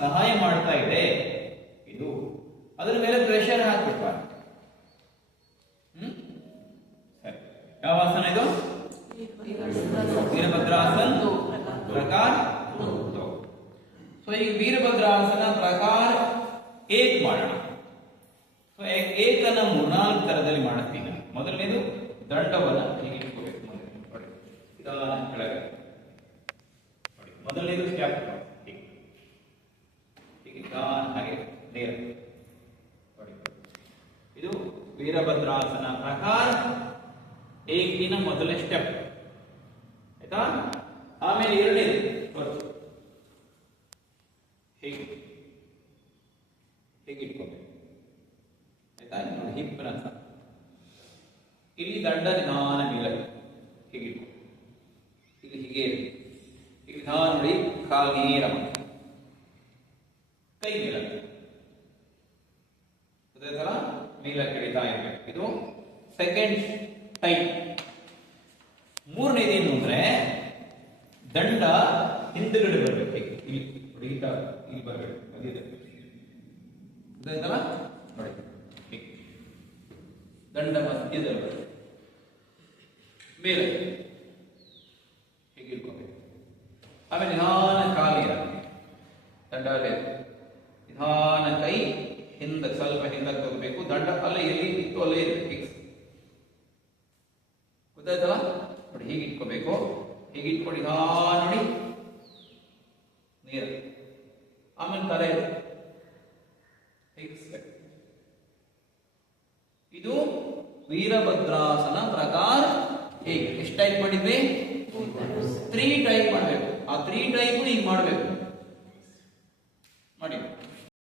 ಸಹಾಯ ಮಾಡ್ತಾ ಇದೆ. ಇದು ಅದರ ಮೇಲೆ ಪ್ರೆಷರ್ ಹಾಕ್ಬಿಟ್ಟು ಹ್ಮ್? ಸರಿ. ಯಾವ ಆಸನ ಇದು? ವೀರಭದ್ರಾಸನ್ ಪ್ರಕಾರ. ಸೊ ಈಗ ವೀರಭದ್ರಾಸನ ಪ್ರಕಾರ ಏಕ್ ಮಾಡೋಣ. ಸೊ ಏಕನ ಮೂರ್ನಾಲ್ಕು ತರದಲ್ಲಿ ಮಾಡುತ್ತೀನಿ. ಮೊದಲನೇದು ದಂಡವನ್ನ ಹೀಗೆ ಇಟ್ಕೋಬೇಕು ಮೊದಲು. ನೋಡಿ ನೋಡಿ, ಮೊದಲನೇದು ಸ್ಟ್ಯಾಪ್ ಹೀಗೆ ಹೀಗೆ ನಿಧಾನ ಹಾಗೆ ನೇರ ಇದು ವೀರಭದ್ರಾಸನ ಪ್ರಕಾರ ಏಕಿನ ಮೊದಲ ಸ್ಟೆಪ್ ಆಯ್ತಾ? ಆಮೇಲೆ ಎರಡನೇದು ಇಲ್ಲಿ ದಂಡ ನಿಧಾನ ಮೇಲೆ. ಹೀಗೆ ಇಟ್ಕೊ ಇಲ್ಲಿ ಹೀಗೆ ಇಲ್ಲಿ ನೋಡಿ ಕಾಲ್ ನೇರ. ಕೈ ಮೇಲ. ಮೇಲ ಕೆಡಿತಾ ಇರ್ಬೇಕು ಇದು ಸೆಕೆಂಡ್ ಟೈಪ್ ಮೂರನೇದೇನು ಅಂದ್ರೆ ದಂಡ ಹಿಂದುಗಡೆ ಬರ್ಬೇಕು ಹೀಗೆ ಇಲ್ಲಿ ನೋಡಿ ಈ ತರ ಇಲ್ಲಿ ಬರ್ಬೇಕು ಅದಿದೆ ಗೊತ್ತಾಯ್ತಲ್ಲ ನೋಡಿ ಹೀಗೆ ದಂಡ ಮಧ್ಯದಲ್ಲಿ ಬರ್ಬೇಕು ಮೇಲೆ ಹೀಗೆ ಇಟ್ಕೋಬೇಕು ಆಮೇಲೆ ನಿಧಾನ ಕಾಲಿ ದಂಡ ಅಲ್ಲೇ ನಿಧಾನ ಕೈ ಹಿಂದೆ, ಸ್ವಲ್ಪ ಹಿಂದಕ್ಕೆ ಹೋಗಬೇಕು ದಂಡ ಅಲ್ಲೇ, ಎಲ್ಲಿ ಇತ್ತು ಅಲ್ಲೇ ಇದೆ ಫಿಕ್ಸ್ ಗೊತ್ತಾಯ್ತಲ್ಲ? ನೋಡಿ, ಹೀಗೆ ಇಟ್ಕೋಬೇಕು. ಹೀಗೆ ಇಟ್ಕೊಂಡು ಹಾ ನೋಡಿ. ನೀರು. ಆಮೇಲೆ ತಲೆ ಫಿಕ್ಸ್ ಇದು ವೀರಭದ್ರಾಸನ ಪ್ರಕಾರ ಹೇಗೆ? ಎಷ್ಟು ಟೈಪ್ ಮಾಡಿದ್ವಿ? ತ್ರೀ ಟೈಪ್ ಮಾಡಬೇಕು. ಆ ತ್ರೀ ಟೈಪ್ ಈಗ ಮಾಡಬೇಕು. ಮಾಡಿ.